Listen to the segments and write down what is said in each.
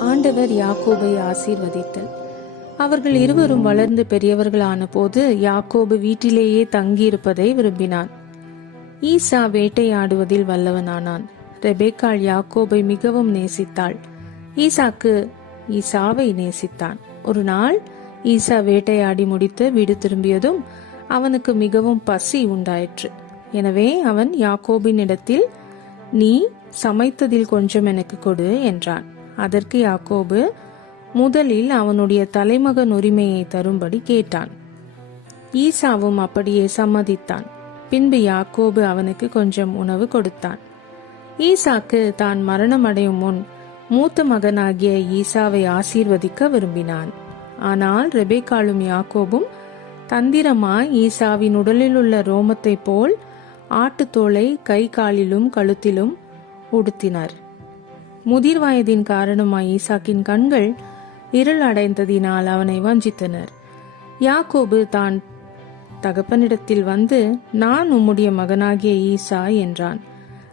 ஆண்டவர் யாக்கோபை ஆசீர்வதித்தல். அவர்கள் இருவரும் வளர்ந்து பெரியவர்களான போது யாக்கோபு வீட்டிலேயே தங்கியிருப்பதை விரும்பினான். ஈசா வேட்டையாடுவதில் வல்லவனானான். ரெபேக்காள் யாக்கோபை மிகவும் நேசித்தாள். ஈசாக்கு ஈசாவை நேசித்தான். ஒரு நாள் ஈசா வேட்டையாடி முடித்து வீடு திரும்பியதும் அவனுக்கு மிகவும் பசி உண்டாயிற்று. எனவே அவன் யாக்கோபினிடத்தில் நீ சமைத்ததில் கொஞ்சம் எனக்கு கொடு என்றான். அதற்கு யாக்கோபு முதலில் அவனுடைய தலைமகன் உரிமையை தரும்படி கேட்டான். ஈசாவும் அப்படியே சம்மதித்தான். பின்பு யாக்கோபு அவனுக்கு கொஞ்சம் உணவு கொடுத்தான். ஈசாக்கு தான் மரணம் அடையும் முன் மூத்த மகனாகிய ஈசாவை ஆசீர்வதிக்க விரும்பினான். ஆனால் ரெபேக்காலும் யாக்கோபும் தந்திரமாய் ஈசாவின் உடலில் உள்ள ரோமத்தைப் போல் ஆட்டுத்தோலை கை காலிலும் கழுத்திலும் உடுத்தினர். முதிர் வயதின் காரணமாய் ஈசாக்கின் கண்கள் இருள் அடைந்ததினால் அவனை வஞ்சித்தனர். யாக்கோபு தான் தகப்பனிடத்தில் வந்து நான் உம்முடைய மகனாகிய ஈசா என்றான்.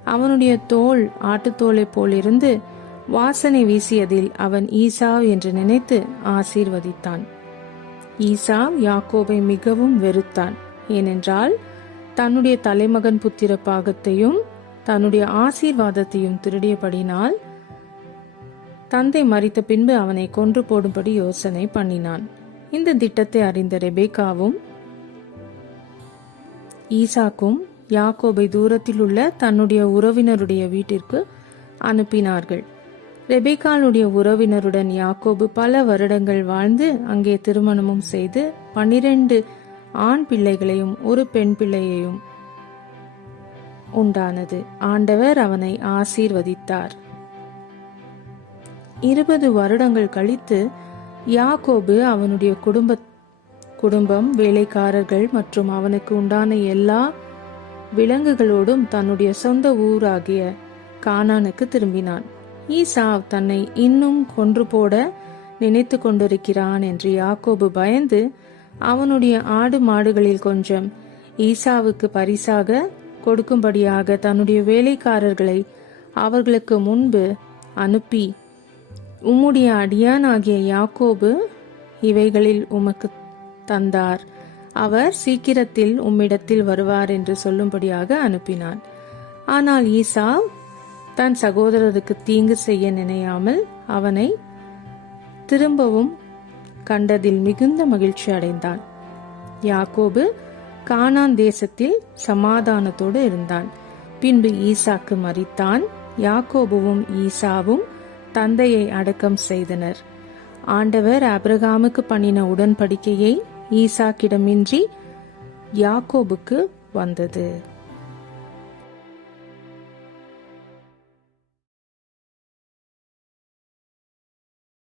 அவனுடைய தோல் ஆட்டுத்தோலைப் போலிருந்து வாசனை வீசியதில் அவன் ஈசா என்று நினைத்து ஆசீர்வதித்தான். ஈசா யாக்கோபை மிகவும் வெறுத்தான். ஏனென்றால் தன்னுடைய தலைமகன் புத்திர பாகத்தையும் தன்னுடைய ஆசீர்வாதத்தையும் திருடியபடினால் தந்தை மறித்த பின்பு அவனை கொன்று போடும்படி யோசனை பண்ணினான். இந்த திட்டத்தை அறிந்த ரெபேக்காவும் ஈசாக்கும் யாக்கோபை தூரத்தில் உள்ள தன்னுடைய உறவினருடைய வீட்டிற்கு அனுப்பினார்கள். ரெபேக்காளுடைய உறவினருடன் யாக்கோபு பல வருடங்கள் வாழ்ந்து அங்கே திருமணமும் செய்து பன்னிரண்டு ஆண் பிள்ளைகளையும் ஒரு பெண் பிள்ளையையும் உண்டானது. ஆண்டவர் அவனை ஆசீர்வதித்தார். இருபது வருடங்கள் கழித்து யாக்கோபு அவனுடைய குடும்ப குடும்பம் வேலைக்காரர்கள் மற்றும் அவனுக்கு உண்டான எல்லா விலங்குகளோடும் தன்னுடைய சொந்த ஊராகிய கானானுக்கு திரும்பினான். ஈசாவ் தன்னை இன்னும் கொன்று போட நினைத்து கொண்டிருக்கிறான் என்று யாக்கோபு பயந்து அவனுடைய ஆடு மாடுகளில் கொஞ்சம் ஈசாவுக்கு பரிசாக கொடுக்கும்படியாக தன்னுடைய வேலைக்காரர்களை அவர்களுக்கு முன்பு அனுப்பி உம்முடைய அடியான் ஆகிய யாக்கோபு இவைகளில் உமக்கு தந்தார். அவர் சீக்கிரத்தில் உம்மிடத்தில் வருவார் என்று சொல்லும்படியாக அனுப்பினான். ஆனால் ஈசா தன் சகோதரருக்கு தீங்கு செய்ய நினையாமல் அவனை திரும்பவும் கண்டதில் மிகுந்த மகிழ்ச்சி அடைந்தான். யாக்கோபு கானான் தேசத்தில் சமாதானத்தோடு இருந்தான். பின்பு ஈசாக்கு மறித்தான் யாக்கோபுவும் ஈசாவும் தந்தையை அடக்கம் செய்தனர். ஆண்டவர் அபிரகாமுக்கு பண்ணின உடன்படிக்கையை ஈசாக்கிடமின்றி யாக்கோபுக்கு வந்தது.